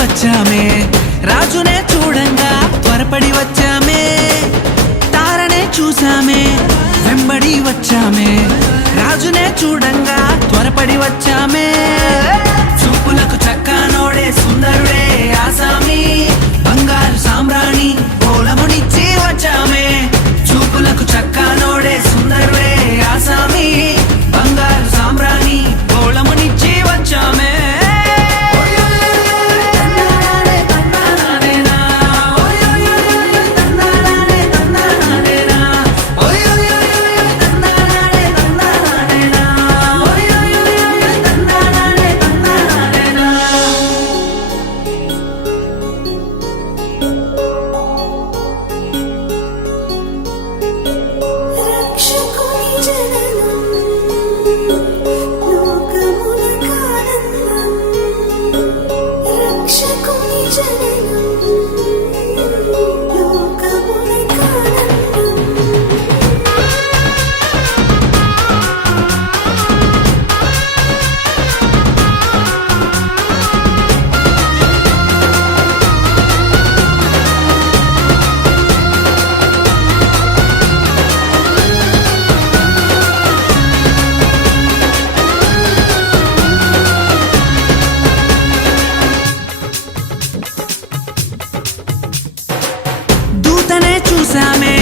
వచ్చామే రాజునే చూడంగా త్వరపడి వచ్చామే తారనే చూసామే వెంబడి వచ్చామే రాజునే చూడంగా త్వరపడి వచ్చామే చూపులకు చక్కనోడే సుందరుడే ఆసామి బంగారు సామ్రాణి పోలమునిచ్చి వచ్చామే చూపులకు చక్కనోడే సుందరుడే ఆసామి బంగారు సామ్రాణి పోలమునిచ్చి వచ్చామే దూతనే చూసామే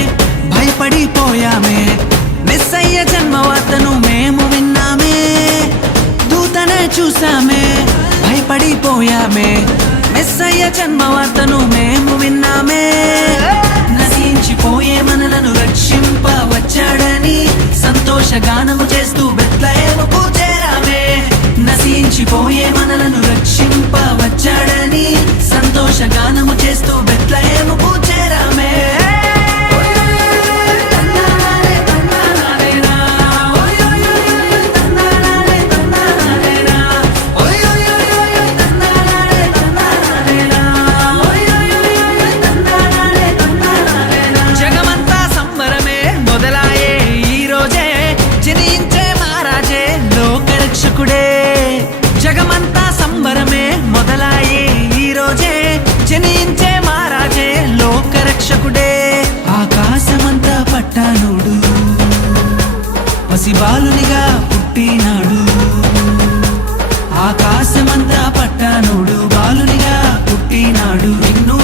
భయపడిపోయామే మెస్సయ్య జన్మవార్తను మేము విన్నామే దూతనే చూసామే భయపడిపోయామే మెస్సయ్య జన్మవార్తను మేము విన్నామే నశించిపోయే మనలను రక్షింప వచ్చాడని సంతోషగానము చేస్తూ బెత్లెహేముకు చేరామే నశించిపోయే మనలను రక్షింప వచ్చాడని సంతోషగానము చేస్తూ బెత్లెహేముకు చేరామే జగమంతా సంబరమే మొదలాయే ఈ రోజే జనించే మహారాజే లోకరక్షకుడే జగమంతా సంబరమే మొదలాయే ఈ రోజే జనించే మహారాజే లోకరక్షకుడే ఆకాశమంతా పట్టానుడు పసిబాలునిగా పుట్టినాడు ఆకాశమంతా పట్టానుడు బాలునిగా పుట్టినాడు నిన్ను